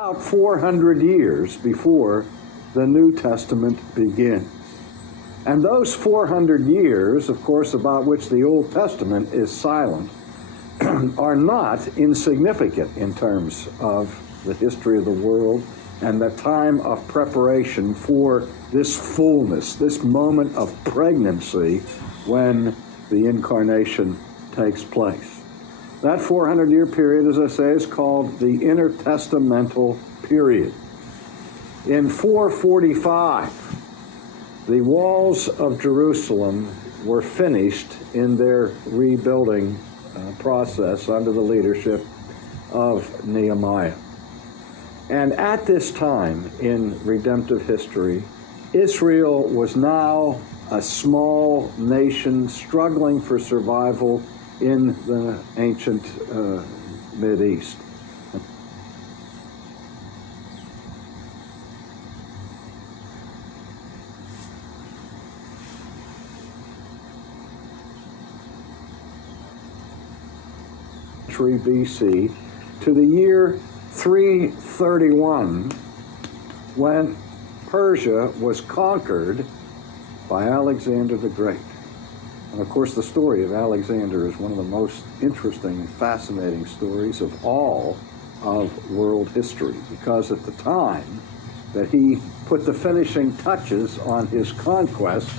About 400 years before the New Testament begins. And those 400 years, of course, about which the Old Testament is silent, are not insignificant in terms of the history of the world and the time of preparation for this fullness, this moment of pregnancy when the incarnation takes place. That 400-year period, as I say, is called the intertestamental period. In 445, the walls of Jerusalem were finished in their rebuilding process under the leadership of Nehemiah. And at this time in redemptive history, Israel was now a small nation struggling for survival in the ancient Mideast. BC to the year 331, when Persia was conquered by Alexander the Great. And of course, the story of Alexander is one of the most interesting and fascinating stories of all of world history, because at the time that he put the finishing touches on his conquest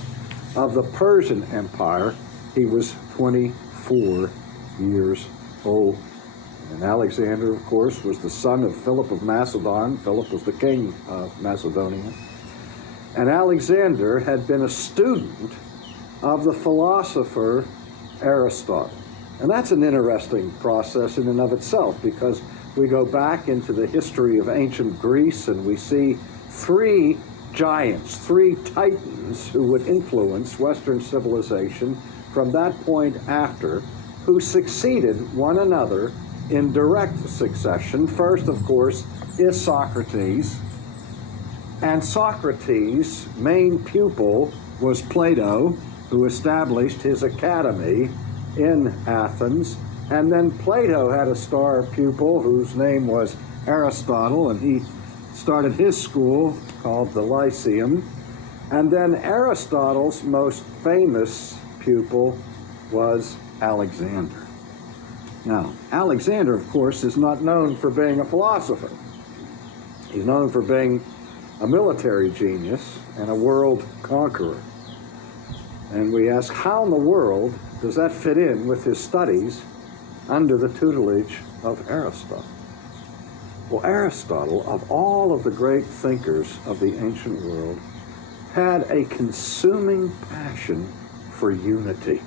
of the Persian Empire, he was 24 years old. And Alexander, of course, was the son of Philip of Macedon. Philip was the king of Macedonia. And Alexander had been a student of the philosopher Aristotle. And that's an interesting process in and of itself, because we go back into the history of ancient Greece and we see three giants, three titans who would influence Western civilization from that point after, who succeeded one another in direct succession. First, of course, is Socrates. And Socrates' main pupil was Plato, who established his academy in Athens. And then Plato had a star pupil whose name was Aristotle, and he started his school called the Lyceum. And then Aristotle's most famous pupil was Alexander. Now, Alexander, of course, is not known for being a philosopher. He's known for being a military genius and a world conqueror. And we ask, how in the world does that fit in with his studies under the tutelage of Aristotle? Well, Aristotle, of all of the great thinkers of the ancient world, had a consuming passion for unity.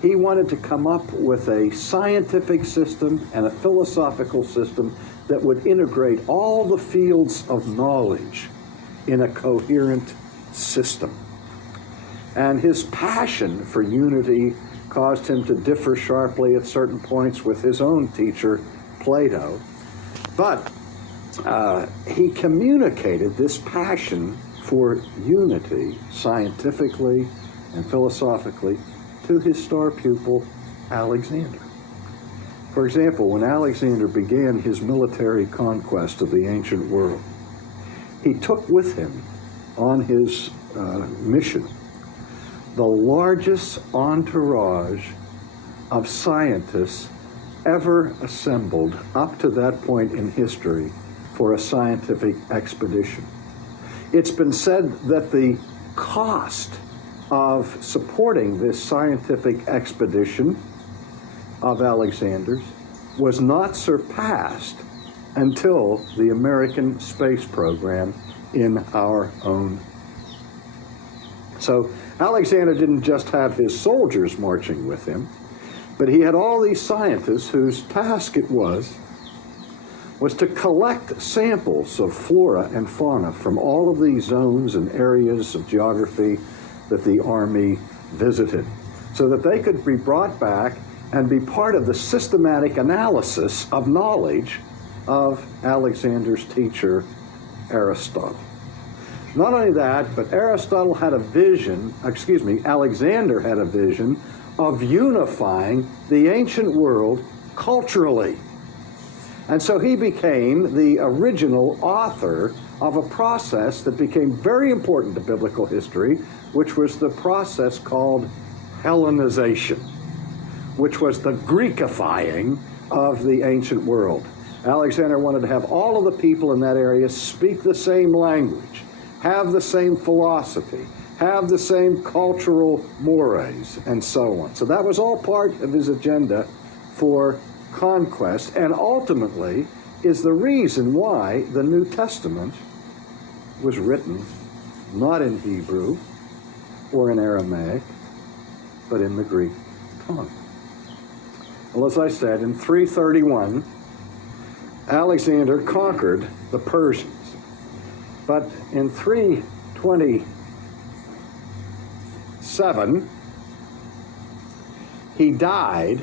He wanted to come up with a scientific system and a philosophical system that would integrate all the fields of knowledge in a coherent system. And his passion for unity caused him to differ sharply at certain points with his own teacher, Plato. But he communicated this passion for unity scientifically and philosophically to his star pupil, Alexander. For example, when Alexander began his military conquest of the ancient world, he took with him on his mission the largest entourage of scientists ever assembled up to that point in history for a scientific expedition. It's been said that the cost of supporting this scientific expedition of Alexander's was not surpassed until the American space program in our own. So Alexander didn't just have his soldiers marching with him, but he had all these scientists whose task it was to collect samples of flora and fauna from all of these zones and areas of geography that the army visited, so that they could be brought back and be part of the systematic analysis of knowledge of Alexander's teacher, Aristotle. Not only that, but Alexander had a vision of unifying the ancient world culturally. And so he became the original author of a process that became very important to biblical history, which was the process called Hellenization, which was the Greekifying of the ancient world. Alexander wanted to have all of the people in that area speak the same language, have the same philosophy, have the same cultural mores, and so on. So that was all part of his agenda for conquest, and ultimately is the reason why the New Testament was written not in Hebrew or in Aramaic, but in the Greek tongue. Well, as I said, in 331, Alexander conquered the Persians. But in 327, he died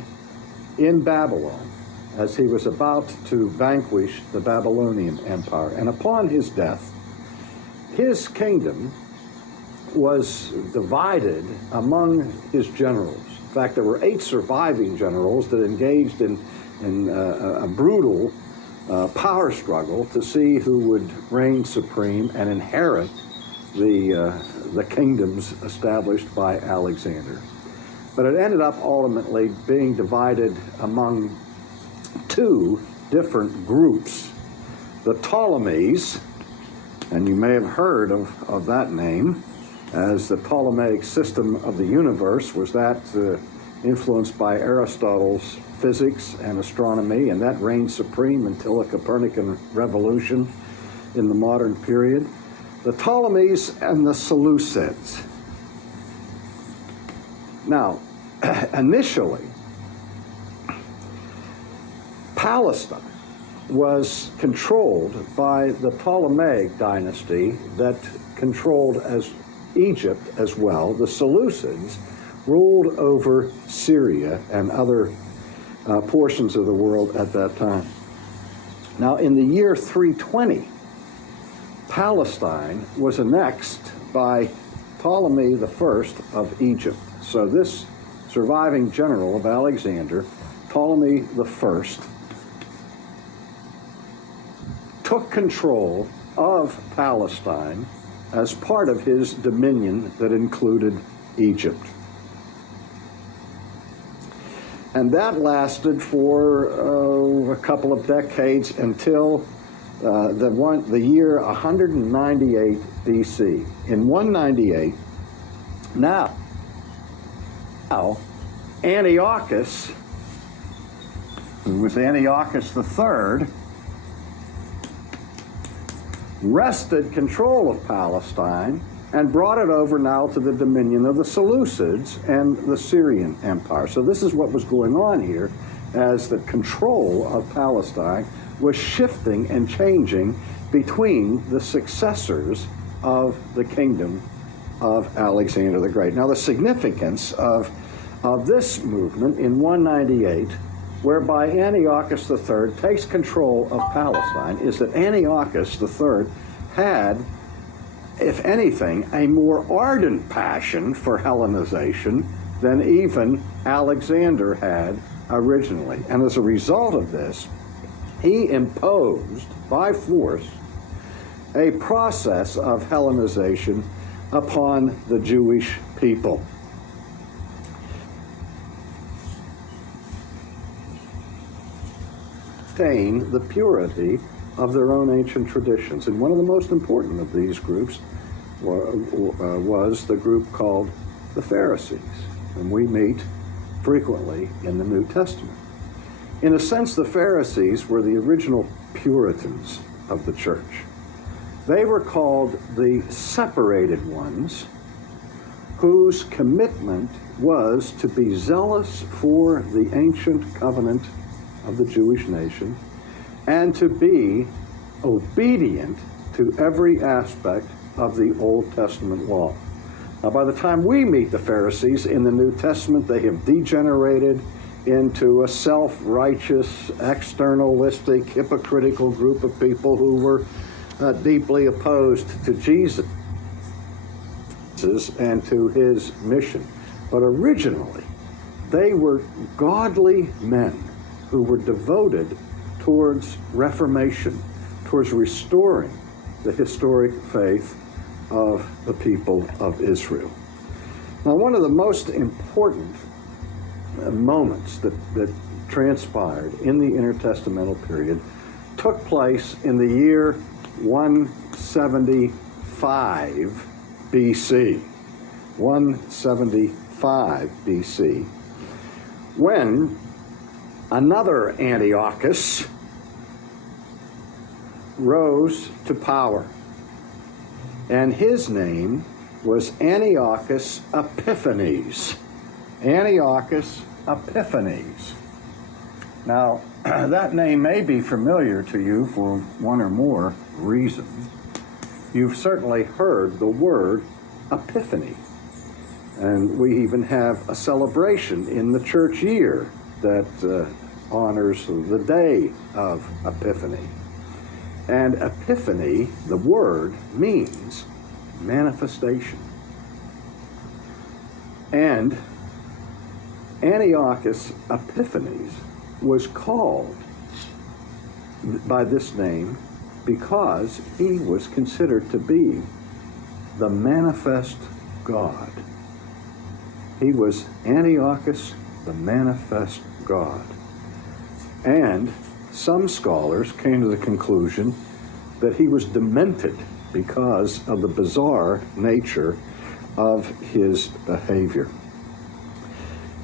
in Babylon as he was about to vanquish the Babylonian Empire. And upon his death, his kingdom was divided among his generals. In fact, there were 8 surviving generals that engaged in a brutal power struggle to see who would reign supreme and inherit the kingdoms established by Alexander. But it ended up ultimately being divided among 2 different groups. The Ptolemies, and you may have heard of that name, as the Ptolemaic system of the universe was that influenced by Aristotle's physics and astronomy, and that reigned supreme until the Copernican revolution in the modern period. The Ptolemies and the Seleucids. Now, initially, Palestine was controlled by the Ptolemaic dynasty that controlled as Egypt as well. The Seleucids ruled over Syria and other portions of the world at that time. Now, in the year 320, Palestine was annexed by Ptolemy I of Egypt. So this surviving general of Alexander, Ptolemy I, took control of Palestine as part of his dominion that included Egypt. And that lasted for a couple of decades until the year 198 BC. In 198, now Antiochus, who was Antiochus III, wrested control of Palestine and brought it over now to the dominion of the Seleucids and the Syrian Empire. So this is what was going on here, as the control of Palestine was shifting and changing between the successors of the kingdom of Alexander the Great. Now, the significance of this movement in 198, whereby Antiochus III takes control of Palestine, is that Antiochus III had, if anything, a more ardent passion for Hellenization than even Alexander had originally. And as a result of this, he imposed by force a process of Hellenization upon the Jewish people. Maintain the purity of their own ancient traditions. And one of the most important of these groups was the group called the Pharisees. And we meet frequently in the New Testament. In a sense, the Pharisees were the original Puritans of the church. They were called the separated ones, whose commitment was to be zealous for the ancient covenant of the Jewish nation and to be obedient to every aspect of the Old Testament law. Now, by the time we meet the Pharisees in the New Testament, they have degenerated into a self-righteous, externalistic, hypocritical group of people who were deeply opposed to Jesus and to his mission. But originally, they were godly men who were devoted towards reformation, towards restoring the historic faith of the people of Israel. Now, one of the most important moments that transpired in the intertestamental period took place in the year 175 BC. 175 BC, when another Antiochus rose to power, and his name was Antiochus Epiphanes. Antiochus Epiphanes. Now, that name may be familiar to you for one or more reasons. You've certainly heard the word Epiphany, and we even have a celebration in the church year that honors the day of Epiphany. And Epiphany, the word, means manifestation. And Antiochus Epiphanes was called by this name because he was considered to be the manifest God. He was Antiochus, the manifest God. And some scholars came to the conclusion that he was demented because of the bizarre nature of his behavior.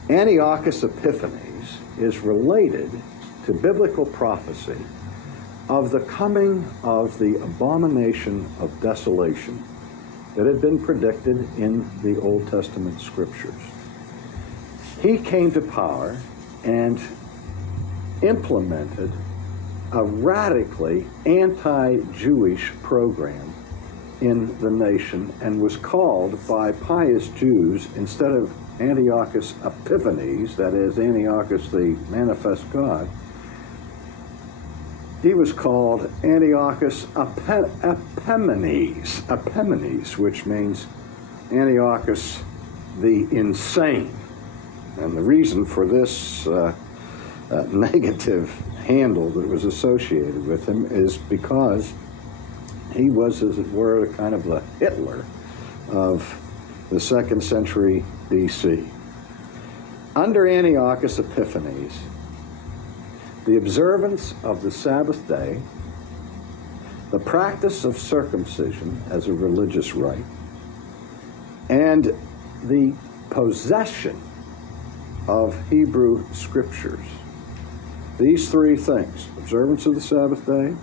Antiochus Epiphanes is related to biblical prophecy of the coming of the abomination of desolation that had been predicted in the Old Testament scriptures. He came to power and implemented a radically anti-Jewish program in the nation and was called by pious Jews, instead of Antiochus Epiphanes, that is Antiochus the manifest God, he was called Antiochus Epimanes, which means Antiochus the insane. And the reason for this negative handle that was associated with him is because he was, as it were, kind of the Hitler of the 2nd century BC. Under Antiochus Epiphanes, the observance of the Sabbath day, the practice of circumcision as a religious rite, and the possession of Hebrew scriptures. These three things, observance of the Sabbath day,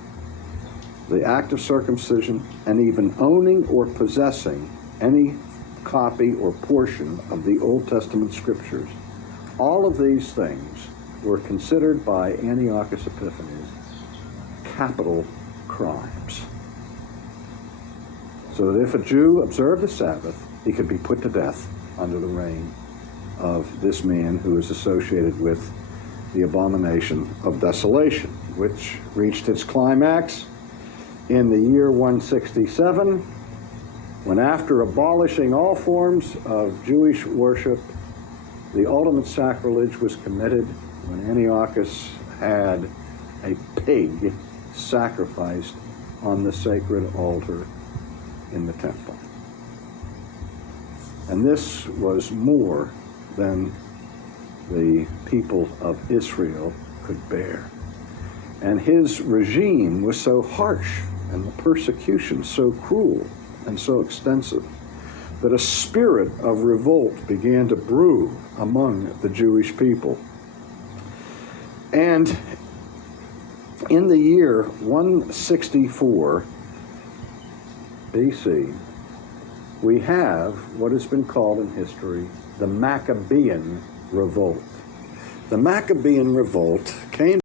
the act of circumcision, and even owning or possessing any copy or portion of the Old Testament scriptures, all of these things were considered by Antiochus Epiphanes capital crimes. So that if a Jew observed the Sabbath, he could be put to death under the reign of this man who is associated with the abomination of desolation, which reached its climax in the year 167, when, after abolishing all forms of Jewish worship, the ultimate sacrilege was committed when Antiochus had a pig sacrificed on the sacred altar in the temple. And this was more than the people of Israel could bear. And his regime was so harsh and the persecution so cruel and so extensive that a spirit of revolt began to brew among the Jewish people. And in the year 164 BC, we have what has been called in history the Maccabean Revolt. The Maccabean Revolt came